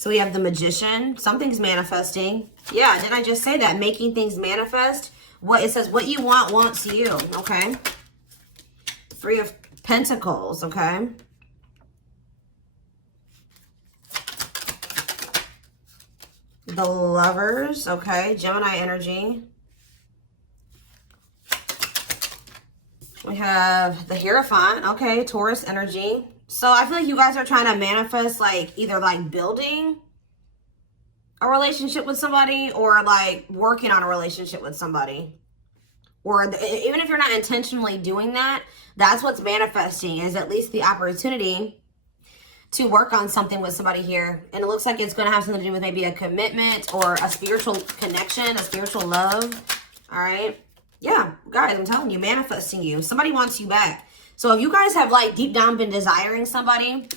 So we have the Magician. Something's manifesting. Yeah, didn't I just say that? Making things manifest. What it says, what you want wants you. Okay. Three of Pentacles. Okay. The Lovers. Okay. Gemini energy. We have the Hierophant. Okay. Taurus energy. So I feel like you guys are trying to manifest like either like building a relationship with somebody or like working on a relationship with somebody. Or even if you're not intentionally doing that, that's what's manifesting, is at least the opportunity to work on something with somebody here. And it looks like it's going to have something to do with maybe a commitment or a spiritual connection, a spiritual love. All right. Yeah, guys, I'm telling you, manifesting you. Somebody wants you back. So if you guys have like deep down been desiring somebody,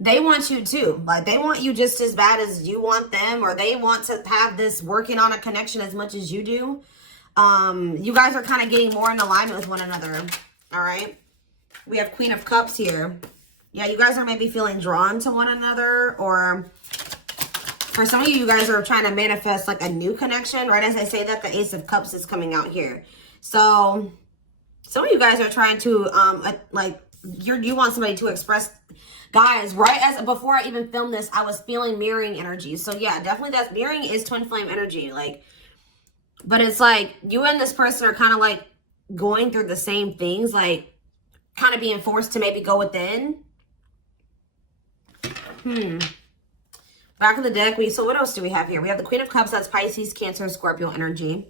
they want you too. Like they want you just as bad as you want them, or they want to have this working on a connection as much as you do. You guys are kind of getting more in alignment with one another. All right. We have Queen of Cups here. Yeah, you guys are maybe feeling drawn to one another, or for some of you, you guys are trying to manifest like a new connection. Right as I say that, the Ace of Cups is coming out here. So some of you guys are trying to, you want somebody to express, guys, right as, before I even filmed this, I was feeling mirroring energy. So yeah, definitely that's mirroring is twin flame energy. Like, but it's like you and this person are kind of like going through the same things, like kind of being forced to maybe go within. Back of the deck, so what else do we have here? We have the Queen of Cups, that's Pisces, Cancer, Scorpio energy.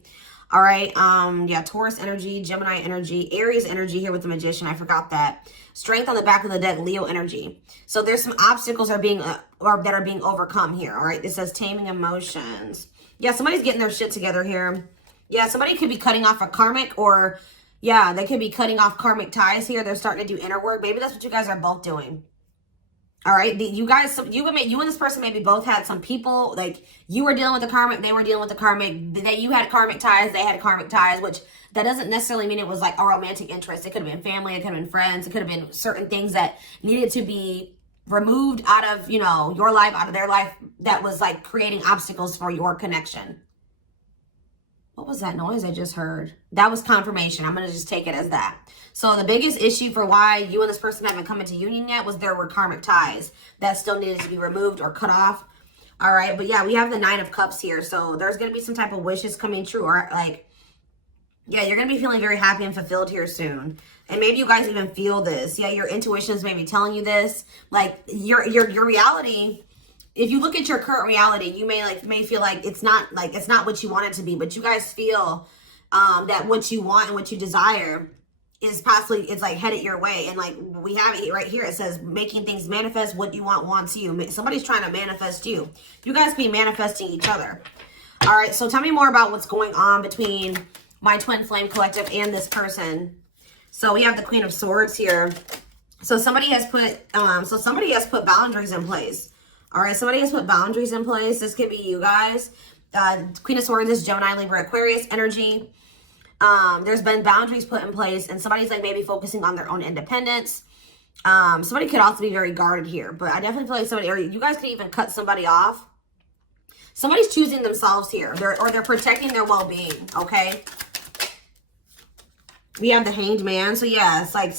All right, yeah, Taurus energy, Gemini energy, Aries energy here with the Magician. I forgot that. Strength on the back of the deck, Leo energy. So there's some obstacles that are being overcome here. All right, it says taming emotions. Yeah, somebody's getting their shit together here. Yeah, somebody could be cutting off a karmic, or yeah, they could be cutting off karmic ties here. They're starting to do inner work. Maybe that's what you guys are both doing. All right, you and this person maybe both had some people, like you were dealing with the karmic, they were dealing with the karmic, you had karmic ties, they had karmic ties, which that doesn't necessarily mean it was like a romantic interest. It could have been family, it could have been friends, it could have been certain things that needed to be removed out of, you know, your life, out of their life, that was like creating obstacles for your connection. What was that noise I just heard? That was confirmation. I'm going to just take it as that. So the biggest issue for why you and this person haven't come into union yet was there were karmic ties that still needed to be removed or cut off. All right. But yeah, we have the Nine of Cups here. So there's going to be some type of wishes coming true. Or like, yeah, you're going to be feeling very happy and fulfilled here soon. And maybe you guys even feel this. Yeah, your intuition is maybe telling you this. Like your reality, if you look at your current reality, you may feel like it's not what you want it to be, but you guys feel that what you want and what you desire is possibly, it's like headed your way. And like we have it right here, it says making things manifest, what you want wants you. Somebody's trying to manifest you. You guys be manifesting each other. All right, so tell me more about what's going on between my twin flame collective and this person. So we have the Queen of Swords here. So somebody has put boundaries in place. All right, somebody has put boundaries in place. This could be you guys. Queen of Swords is Gemini, Libra, Aquarius energy. There's been boundaries put in place, and somebody's like maybe focusing on their own independence. Somebody could also be very guarded here, but I definitely feel like somebody, or you guys could even cut somebody off. Somebody's choosing themselves here, they're protecting their well-being, okay? We have the Hanged Man. So yeah, it's like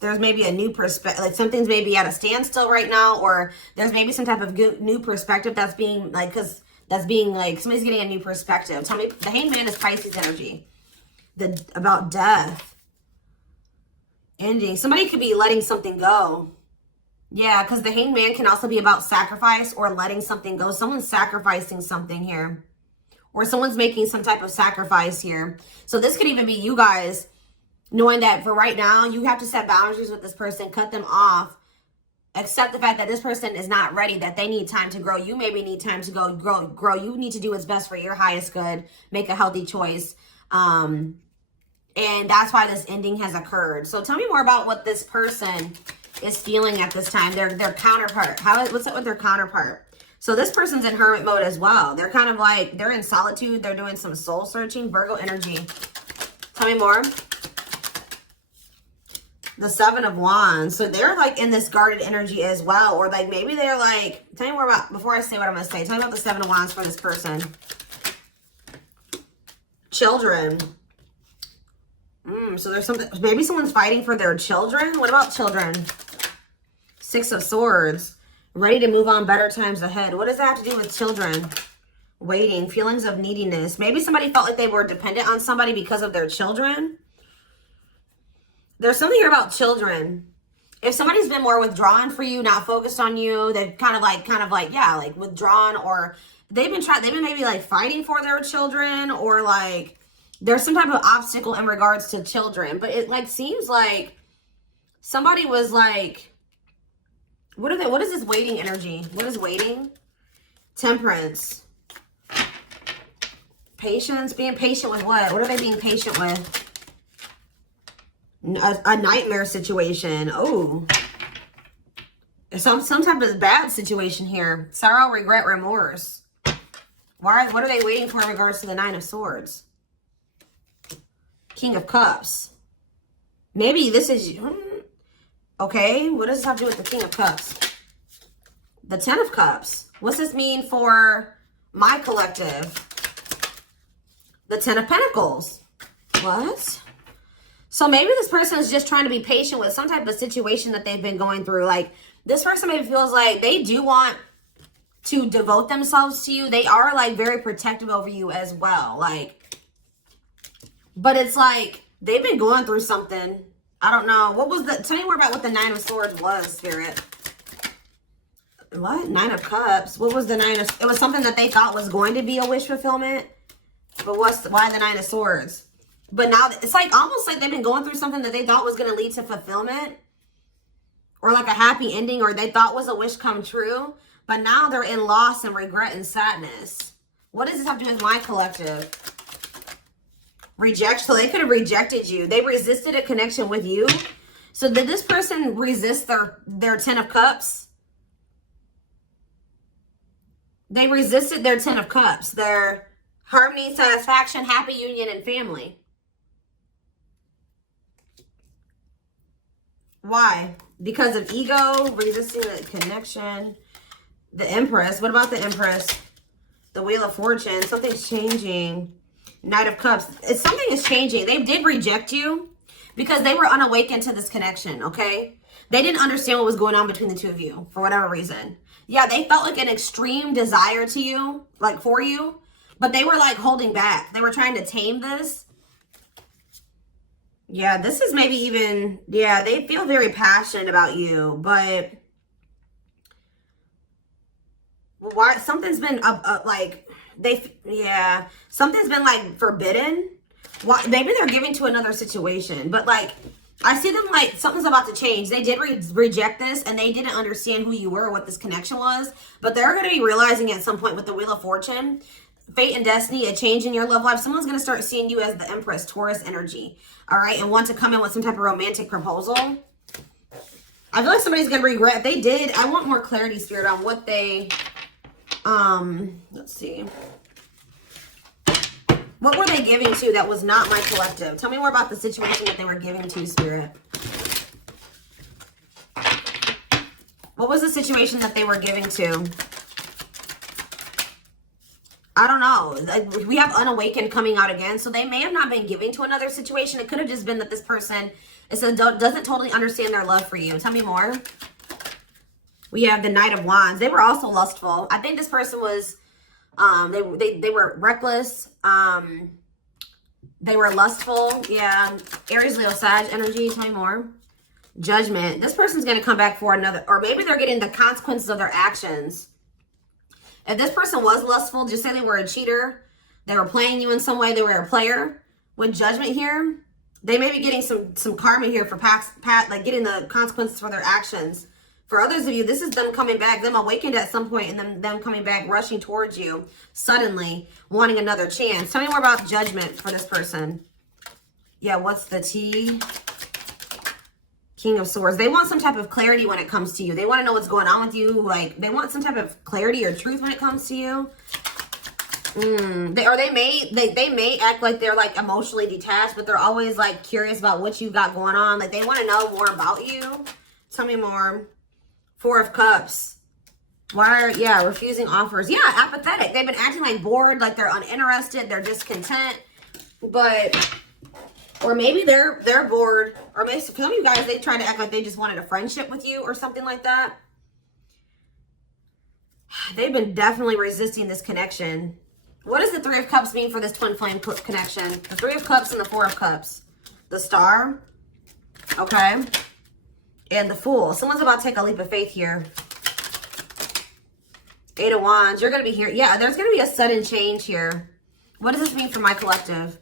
there's maybe a new perspective, like something's maybe at a standstill right now, or there's maybe some type of new perspective that's being like, somebody's getting a new perspective. Tell me, the Hanged Man is Pisces energy. About death. Ending. Somebody could be letting something go. Yeah, because the Hanged Man can also be about sacrifice or letting something go. Someone's sacrificing something here. Or someone's making some type of sacrifice here. So this could even be you guys knowing that for right now, you have to set boundaries with this person, cut them off, accept the fact that this person is not ready, that they need time to grow. You maybe need time to grow. You need to do what's best for your highest good, make a healthy choice. And that's why this ending has occurred. So tell me more about what this person is feeling at this time. Their counterpart. What's up with their counterpart? So this person's in hermit mode as well. They're kind of like, they're in solitude. They're doing some soul searching. Virgo energy. Tell me more. The Seven of Wands. So they're like in this guarded energy as well. Or like maybe they're like, tell me more about, before I say what I'm going to say, tell me about the Seven of Wands for this person. Children. So there's something, maybe someone's fighting for their children. What about children? Six of Swords. Ready to move on, better times ahead. What does that have to do with children? Waiting, feelings of neediness. Maybe somebody felt like they were dependent on somebody because of their children. There's something here about children. If somebody's been more withdrawn for you, not focused on you, they've kind of like, yeah, like withdrawn, or they've been maybe like fighting for their children, or like there's some type of obstacle in regards to children. But it like seems like somebody was like, what is this waiting energy? What is waiting? Temperance. Patience. Being patient with what? What are they being patient with? A nightmare situation. Oh. Some type of bad situation here. Sorrow, regret, remorse. What are they waiting for in regards to the Nine of Swords? King of Cups. Maybe this is... Okay, what does this have to do with the King of Cups? The Ten of Cups. What's this mean for my collective? The Ten of Pentacles. What? So maybe this person is just trying to be patient with some type of situation that they've been going through. Like, this person maybe feels like they do want to devote themselves to you. They are, like, very protective over you as well. Like, but it's like they've been going through something. I don't know. What was the... Tell me more about what the Nine of Swords was, Spirit. What? Nine of Cups. What was the Nine of... It was something that they thought was going to be a wish fulfillment. But why the Nine of Swords? But now it's like almost like they've been going through something that they thought was going to lead to fulfillment, or like a happy ending, or they thought was a wish come true. But now they're in loss and regret and sadness. What does this have to do with my collective? Rejection. So they could have rejected you. They resisted a connection with you. So did this person resist their Ten of Cups? They resisted their Ten of Cups. Their harmony, satisfaction, happy union, and family. Why? Because of ego, resisting the connection. The Empress. What about the Empress? The Wheel of Fortune. Something's changing. Knight of Cups. Something is changing. They did reject you because they were unawakened to this connection, okay? They didn't understand what was going on between the two of you for whatever reason. Yeah, they felt like an extreme desire to you, like for you, but they were like holding back. They were trying to tame this. Yeah, this is maybe even, yeah, they feel very passionate about you, but why? Something's been like, something's been like forbidden. Why? Maybe they're giving to another situation, but like, I see them like something's about to change. They did reject this, and they didn't understand who you were or what this connection was, but they're going to be realizing at some point with the Wheel of Fortune, fate and destiny, a change in your love life. Someone's going to start seeing you as the Empress, Taurus energy. All right. And want to come in with some type of romantic proposal. I feel like somebody's going to regret. They did. I want more clarity, Spirit, on what they, let's see. What were they giving to that was not my collective? Tell me more about the situation that they were giving to, Spirit. What was the situation that they were giving to? I don't know. Like, we have unawakened coming out again. So they may have not been giving to another situation. It could have just been that this person doesn't totally understand their love for you. Tell me more. We have the Knight of Wands. They were also lustful. I think this person was, they were reckless. They were lustful. Yeah. Aries, Leo, Sag energy. Tell me more. Judgment. This person's going to come back for another, or maybe they're getting the consequences of their actions. If this person was lustful, just say they were a cheater. They were playing you in some way. They were a player. With Judgment here, they may be getting some karma here for like getting the consequences for their actions. For others of you, this is them coming back, them awakened at some point, and then them coming back, rushing towards you suddenly, wanting another chance. Tell me more about Judgment for this person. Yeah, what's the T? King of Swords. They want some type of clarity when it comes to you. They want to know what's going on with you. Like, they want some type of clarity or truth when it comes to you. They may act like they're like emotionally detached, but they're always like curious about what you got going on. Like they want to know more about you. Tell me more. Four of Cups. Why are, yeah, refusing offers. Yeah, apathetic. They've been acting like bored, like they're uninterested, they're discontent. But, or maybe they're bored. Or maybe some of you guys, they try to act like they just wanted a friendship with you or something like that. They've been definitely resisting this connection. What does the Three of Cups mean for this twin flame connection? The Three of Cups and the Four of Cups. The Star. Okay. And the Fool. Someone's about to take a leap of faith here. Eight of Wands. You're going to be here. Yeah, there's going to be a sudden change here. What does this mean for my collective?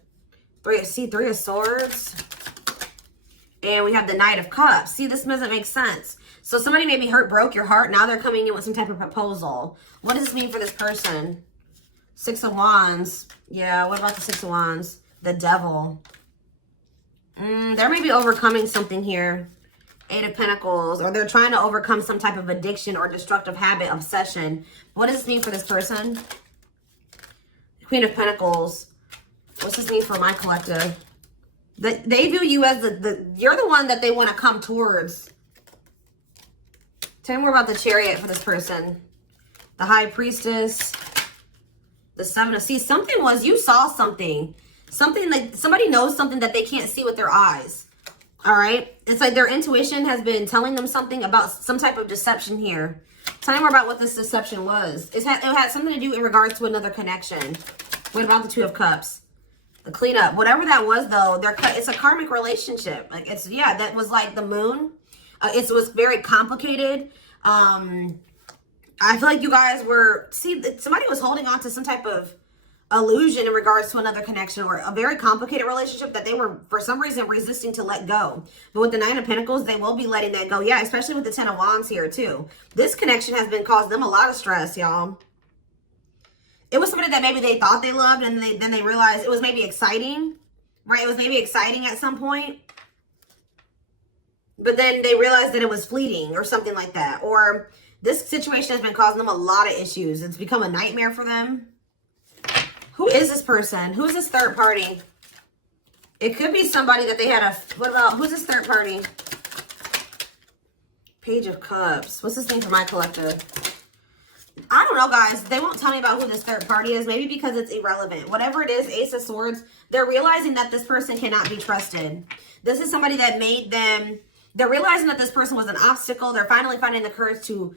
Three of Swords. And we have the Knight of Cups. See, this doesn't make sense. So somebody maybe broke your heart. Now they're coming in with some type of proposal. What does this mean for this person? Six of Wands. Yeah, what about the Six of Wands? The Devil. There may be overcoming something here. Eight of Pentacles. Or they're trying to overcome some type of addiction or destructive habit, obsession. What does this mean for this person? Queen of Pentacles. What's this mean for my collective? They view you as you're the one that they want to come towards. Tell me more about the Chariot for this person. The High Priestess. The Seven of, see, something was, you saw something. Something like, somebody knows something that they can't see with their eyes. All right? It's like their intuition has been telling them something about some type of deception here. Tell me more about what this deception was. It had something to do in regards to another connection. What about the Two of Cups? The cleanup. Whatever that was, though, it's a karmic relationship. Like, it's, yeah, that was like the moon. It was very complicated. I feel like you guys were, see, somebody was holding on to some type of illusion in regards to another connection or a very complicated relationship that they were, for some reason, resisting to let go. But with the Nine of Pentacles, they will be letting that go. Yeah, especially with the Ten of Wands here, too. This connection has been causing them a lot of stress, y'all. It was somebody that maybe they thought they loved, and then they realized it was maybe exciting, right? It was maybe exciting at some point. But then they realized that it was fleeting or something like that. Or this situation has been causing them a lot of issues. It's become a nightmare for them. Who is this person? Who is this third party? It could be somebody that they had a... What about... Who's this third party? Page of Cups. What's this name for my collective? I don't know, guys. They won't tell me about who this third party is. Maybe because it's irrelevant. Whatever it is, Ace of Swords, they're realizing that this person cannot be trusted. This is somebody that made them... They're realizing that this person was an obstacle. They're finally finding the courage to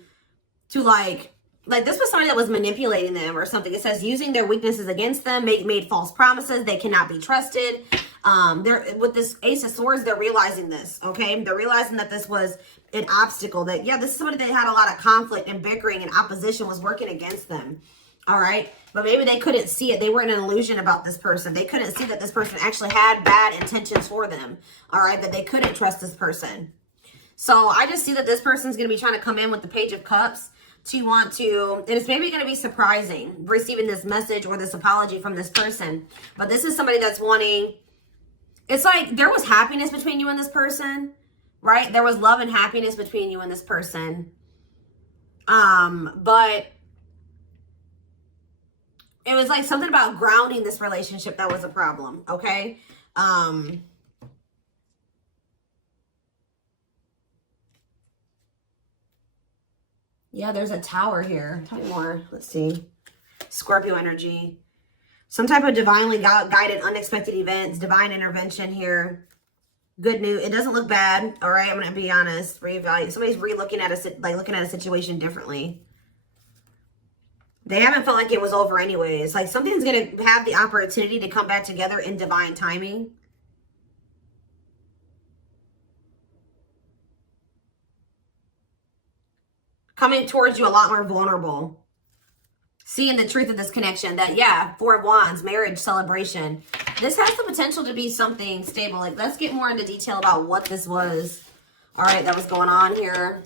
like this was somebody that was manipulating them or something. It says using their weaknesses against them, made false promises. They cannot be trusted. They're with this Ace of Swords, they're realizing this, okay? They're realizing that this was an obstacle, that, yeah, this is somebody that had a lot of conflict and bickering and opposition was working against them, all right? But maybe they couldn't see it. They were in an illusion about this person. They couldn't see that this person actually had bad intentions for them, all right? That they couldn't trust this person. So I just see that this person's going to be trying to come in with the Page of Cups to want to, and it's maybe going to be surprising receiving this message or this apology from this person. But this is somebody that's wanting, it's like there was happiness between you and this person, right? There was love and happiness between you and this person. But it was like something about grounding this relationship that was a problem, okay? Yeah, there's a Tower here. Tell me more. Let's see. Scorpio energy. Some type of divinely guided unexpected events, divine intervention here. Good news. It doesn't look bad, all right? I'm going to be honest. Reevaluate. Somebody's looking at a situation differently. They haven't felt like it was over anyways. Like something's going to have the opportunity to come back together in divine timing. Coming towards you a lot more vulnerable. Seeing the truth of this connection that, yeah, Four of Wands, marriage, celebration. This has the potential to be something stable. Like, let's get more into detail about what this was. All right, that was going on here.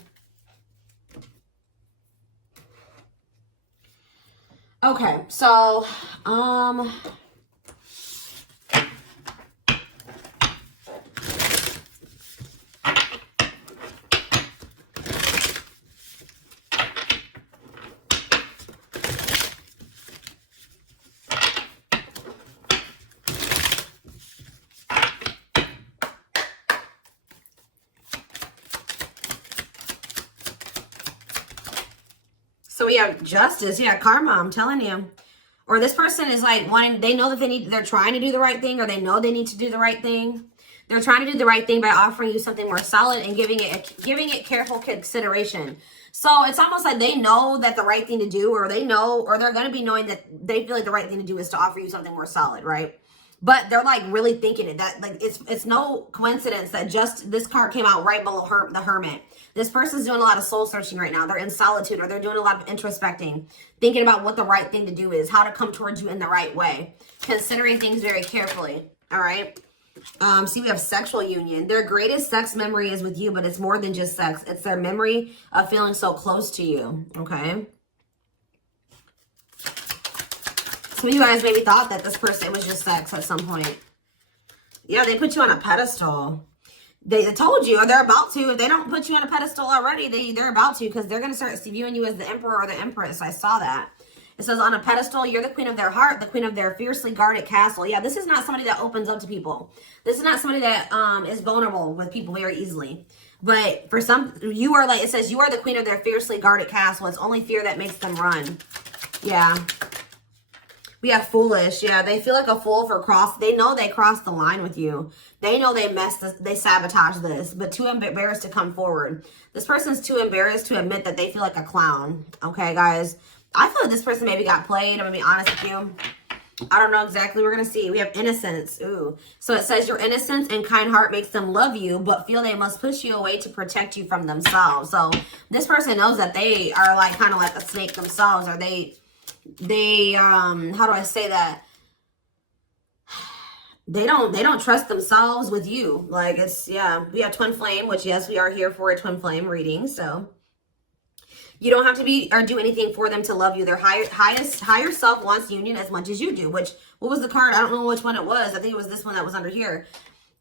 Okay, so, So we have justice. Yeah, karma, I'm telling you. Or this person is like wanting, they know that they're trying to do the right thing, or they know they need to do the right thing. They're trying to do the right thing by offering you something more solid and giving it careful consideration. So it's almost like they know that the right thing to do, or they know, or they're going to be knowing that they feel like the right thing to do is to offer you something more solid, right? But they're like really thinking it. That like it's no coincidence that just this card came out right below the Hermit. This person's doing a lot of soul searching right now. They're in solitude, or they're doing a lot of introspecting, thinking about what the right thing to do is, how to come towards you in the right way, considering things very carefully. All right. See, we have sexual union. Their greatest sex memory is with you, but it's more than just sex. It's their memory of feeling so close to you. Okay. Some of you guys maybe thought that this person, it was just sex at some point. Yeah, they put you on a pedestal. They told you, or they're about to. If they don't put you on a pedestal already, they're about to, because they're going to start viewing you as the emperor or the empress. I saw that. It says on a pedestal, you're the queen of their heart, the queen of their fiercely guarded castle. Yeah, this is not somebody that opens up to people. This is not somebody that is vulnerable with people very easily. But for some, you are like, it says you are the queen of their fiercely guarded castle. It's only fear that makes them run. Yeah. We have foolish. Yeah, they feel like a fool for they know they crossed the line with you. They know they sabotaged this, but too embarrassed to come forward. This person's too embarrassed to admit that they feel like a clown. Okay, guys. I feel like this person maybe got played. I'm going to be honest with you. I don't know exactly. We're going to see. We have innocence. Ooh. So it says your innocence and kind heart makes them love you, but feel they must push you away to protect you from themselves. So this person knows that they are like kind of like a snake themselves, or they how do I say that? They don't trust themselves with you. Like it's, yeah, we have twin flame, which yes, we are here for a twin flame reading. So you don't have to be or do anything for them to love you. Their higher self wants union as much as you do, which, what was the card? I don't know which one it was. I think it was this one that was under here.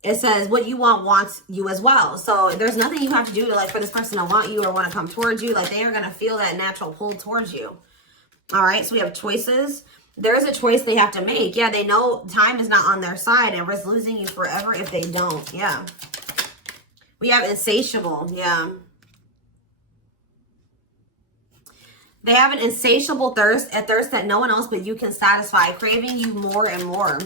It says what you want wants you as well. So there's nothing you have to do to like for this person to want you or want to come towards you. Like they are going to feel that natural pull towards you. All right, so we have choices. There's a choice they have to make. Yeah, they know time is not on their side and risk losing you forever if they don't. Yeah. We have insatiable. Yeah. They have an insatiable thirst, a thirst that no one else but you can satisfy, craving you more and more.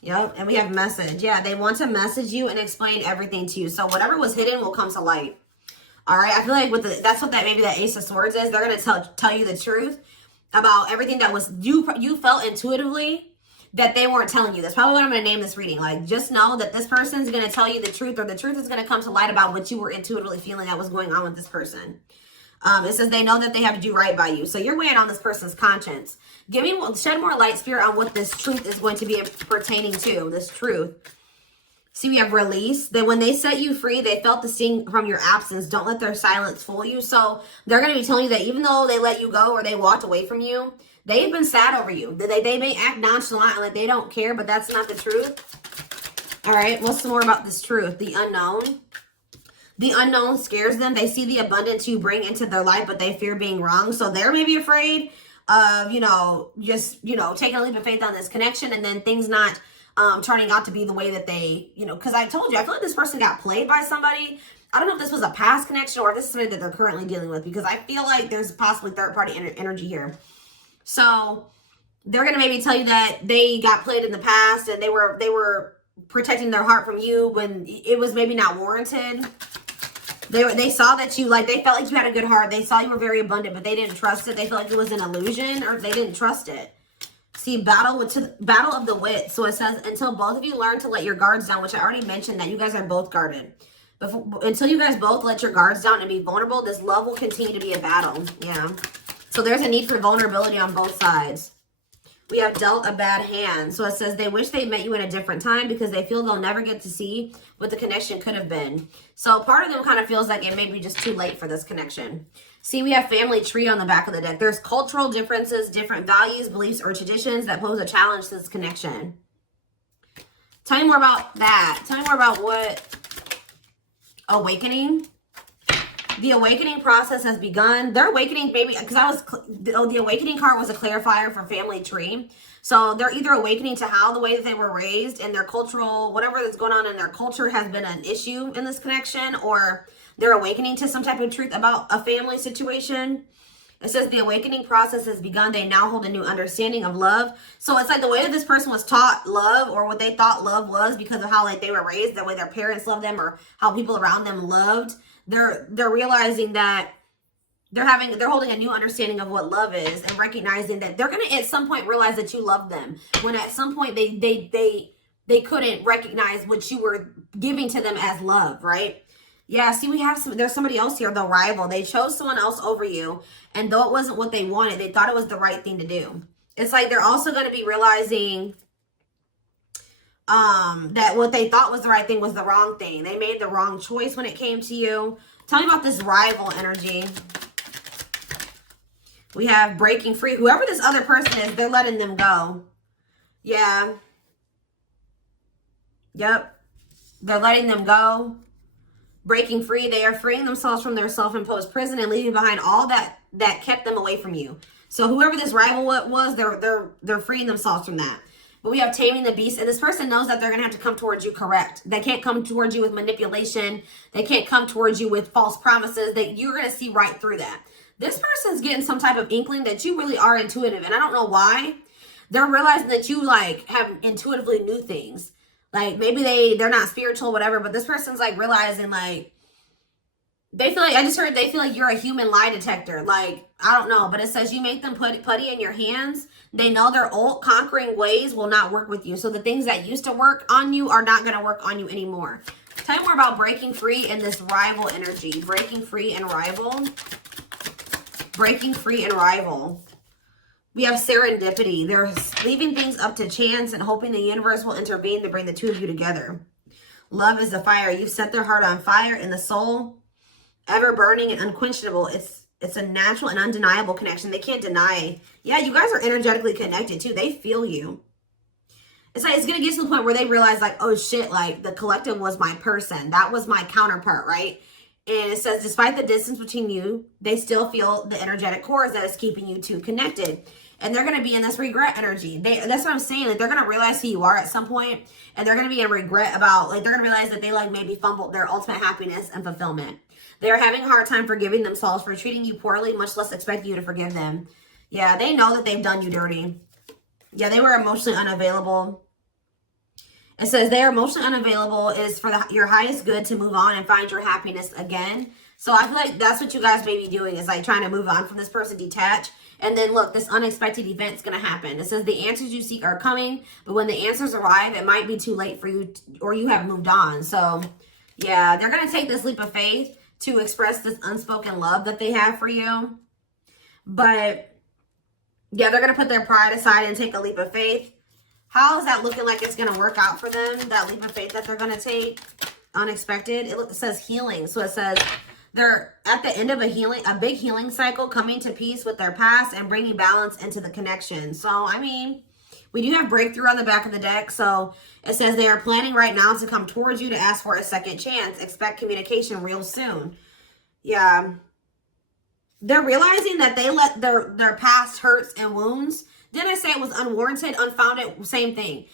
Yep, and we have message. Yeah, they want to message you and explain everything to you. So whatever was hidden will come to light. All right, I feel like that's what maybe that Ace of Swords is. They're going to tell you the truth about everything that was you felt intuitively that they weren't telling you. That's probably what I'm going to name this reading. Like, just know that this person's going to tell you the truth, or the truth is going to come to light about what you were intuitively feeling that was going on with this person. It says they know that they have to do right by you. So you're weighing on this person's conscience. Shed more light, Spirit, on what this truth is going to be pertaining to, this truth. See, we have release. That when they set you free, they felt the sting from your absence. Don't let their silence fool you. So they're going to be telling you that even though they let you go or they walked away from you, they've been sad over you. They may act nonchalant and like they don't care, but that's not the truth. All right, what's some more about this truth? The unknown. The unknown scares them. They see the abundance you bring into their life, but they fear being wrong. So they're maybe afraid of, just, taking a leap of faith on this connection and then things not turning out to be the way that they, because I told you, I feel like this person got played by somebody. I don't know if this was a past connection or if this is something that they're currently dealing with, because I feel like there's possibly third-party energy here. So they're going to maybe tell you that they got played in the past and they were protecting their heart from you when it was maybe not warranted. They saw that they felt like you had a good heart. They saw you were very abundant, but they didn't trust it. They felt like it was an illusion, or they didn't trust it. See, battle of the wit. So it says, until both of you learn to let your guards down, which I already mentioned that you guys are both guarded. Until you guys both let your guards down and be vulnerable, this love will continue to be a battle. Yeah. So there's a need for vulnerability on both sides. We have dealt a bad hand. So it says they wish they met you in a different time because they feel they'll never get to see what the connection could have been. So part of them kind of feels like it may be just too late for this connection. See, we have family tree on the back of the deck. There's cultural differences, different values, beliefs, or traditions that pose a challenge to this connection. Tell me more about that. Tell me more about what awakening. The awakening process has begun. Their awakening, maybe, because the awakening card was a clarifier for family tree. So they're either awakening to how the way that they were raised and their cultural, whatever that's going on in their culture has been an issue in this connection, or they're awakening to some type of truth about a family situation. It says the awakening process has begun. They now hold a new understanding of love. So it's like the way that this person was taught love, or what they thought love was because of how like they were raised, the way their parents loved them or how people around them loved. They're realizing that they're holding a new understanding of what love is, and recognizing that they're going to at some point realize that you love them, when at some point they couldn't recognize what you were giving to them as love, right? Yeah, see, there's somebody else here, the rival. They chose someone else over you, and though it wasn't what they wanted, they thought it was the right thing to do. It's like they're also going to be realizing that what they thought was the right thing was the wrong thing. They made the wrong choice when it came to you. Tell me about this rival energy. We have breaking free. Whoever this other person is, they're letting them go. Yeah. Yep. They're letting them go. Breaking free. They are freeing themselves from their self-imposed prison and leaving behind all that kept them away from you. So whoever this rival was, they're freeing themselves from that. But we have taming the beast, and this person knows that they're going to have to come towards you correct. They can't come towards you with manipulation. They can't come towards you with false promises. That you're going to see right through that. This person's getting some type of inkling that you really are intuitive, and I don't know why. They're realizing that you like have intuitively knew things. Like maybe they're not spiritual, whatever, but this person's like realizing like they feel like, I just heard they feel like you're a human lie detector. Like, I don't know, but it says you make them put putty in your hands. They know their old conquering ways will not work with you. So the things that used to work on you are not going to work on you anymore. Tell me more about breaking free in this rival energy. Breaking free and rival. Breaking free and rival. We have serendipity. They're leaving things up to chance and hoping the universe will intervene to bring the two of you together. Love is the fire. You've set their heart on fire in the soul. Ever burning and unquenchable. It's a natural and undeniable connection. They can't deny. Yeah, you guys are energetically connected too. They feel you. It's like it's going to get to the point where they realize like, oh shit, like the collective was my person. That was my counterpart, right? And it says, despite the distance between you, they still feel the energetic cores that is keeping you two connected. And they're going to be in this regret energy. That's what I'm saying. Like, they're going to realize who you are at some point. And they're going to be in regret about, like, they're going to realize that they, like, maybe fumbled their ultimate happiness and fulfillment. They're having a hard time forgiving themselves for treating you poorly, much less expect you to forgive them. Yeah, they know that they've done you dirty. Yeah, they were emotionally unavailable. It says they are emotionally unavailable. It is for your highest good to move on and find your happiness again. So I feel like that's what you guys may be doing, is like trying to move on from this person, detach. And then look, this unexpected event's going to happen. It says the answers you seek are coming, but when the answers arrive, it might be too late for you or you have moved on. So yeah, they're going to take this leap of faith to express this unspoken love that they have for you. But yeah, they're going to put their pride aside and take a leap of faith. How is that looking like it's going to work out for them? That leap of faith that they're going to take, unexpected. It says healing. So it says they're at the end of a big healing cycle, coming to peace with their past and bringing balance into the connection. So, I mean, we do have breakthrough on the back of the deck. So it says they are planning right now to come towards you to ask for a second chance. Expect communication real soon. Yeah. They're realizing that they let their past hurts and wounds. Didn't I say it was unwarranted, unfounded? Same thing.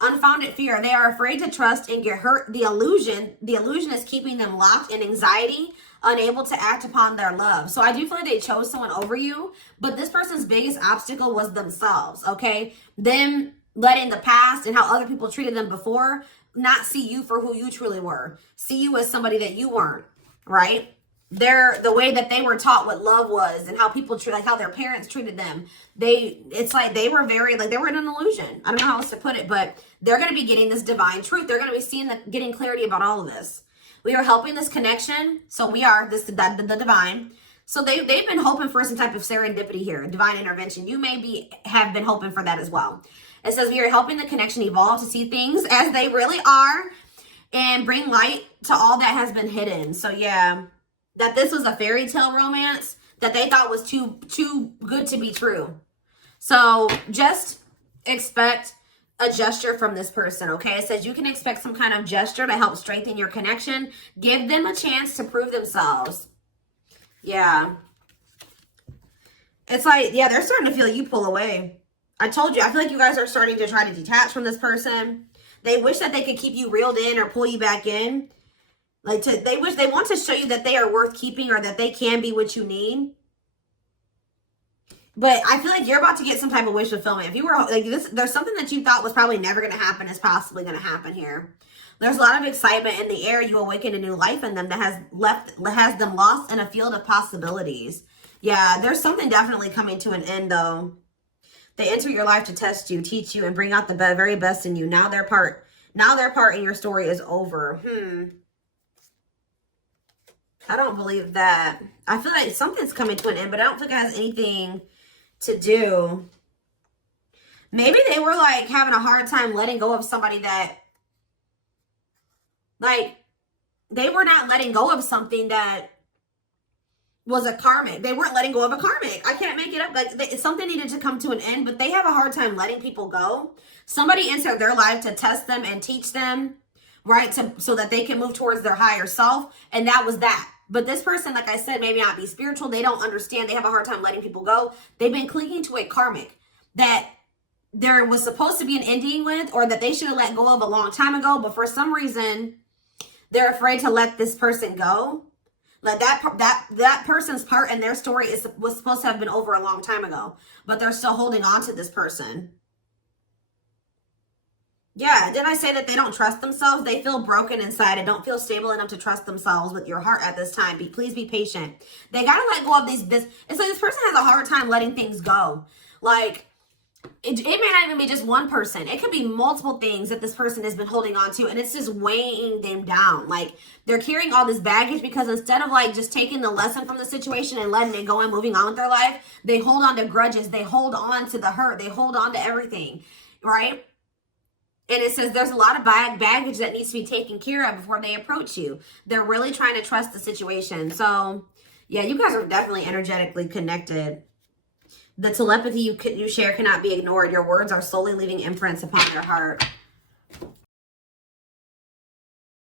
Unfounded fear. They are afraid to trust and get hurt. The illusion is keeping them locked in anxiety, unable to act upon their love. So I do feel like they chose someone over you, but this person's biggest obstacle was themselves, okay? Them letting the past and how other people treated them before not see you for who you truly were. See you as somebody that you weren't, right? The way that they were taught what love was and how people treat, like how their parents treated them. It's like they were they were in an illusion. I don't know how else to put it, but they're going to be getting this divine truth. They're going to be getting clarity about all of this. We are helping this connection. So we are the divine. So they've been hoping for some type of serendipity here, divine intervention. You may have been hoping for that as well. It says we are helping the connection evolve to see things as they really are and bring light to all that has been hidden. So yeah, that this was a fairy tale romance that they thought was too good to be true. So just expect a gesture from this person, okay? It says you can expect some kind of gesture to help strengthen your connection. Give them a chance to prove themselves. Yeah. It's like, yeah, they're starting to feel you pull away. I told you, I feel like you guys are starting to try to detach from this person. They wish that they could keep you reeled in or pull you back in. They want to show you that they are worth keeping or that they can be what you need. But I feel like you're about to get some type of wish fulfillment. If you were like this, there's something that you thought was probably never going to happen is possibly going to happen here. There's a lot of excitement in the air. You awaken a new life in them that has them lost in a field of possibilities. Yeah, there's something definitely coming to an end though. They enter your life to test you, teach you, and bring out the very best in you. Now their part in your story is over. I don't believe that. I feel like something's coming to an end, but I don't think it has anything to do. Maybe they were like having a hard time letting go of somebody that, like, they were not letting go of something that was a karmic. They weren't letting go of a karmic. I can't make it up. Like, something needed to come to an end, but they have a hard time letting people go. Somebody entered their life to test them and teach them, right? So that they can move towards their higher self. And that was that. But this person, like I said, maybe not be spiritual. They don't understand. They have a hard time letting people go. They've been clinging to a karmic that there was supposed to be an ending with, or that they should have let go of a long time ago. But for some reason, they're afraid to let this person go. Like that person's part in their story was supposed to have been over a long time ago, but they're still holding on to this person. Yeah, didn't I say that they don't trust themselves? They feel broken inside and don't feel stable enough to trust themselves with your heart at this time. Please be patient. They got to let go of it's like this person has a hard time letting things go. Like, it may not even be just one person. It could be multiple things that this person has been holding on to, and it's just weighing them down. Like, they're carrying all this baggage because instead of like just taking the lesson from the situation and letting it go and moving on with their life, they hold on to grudges. They hold on to the hurt. They hold on to everything, right? And it says there's a lot of baggage that needs to be taken care of before they approach you. They're really trying to trust the situation. So, yeah, you guys are definitely energetically connected. The telepathy you share cannot be ignored. Your words are slowly leaving imprints upon their heart.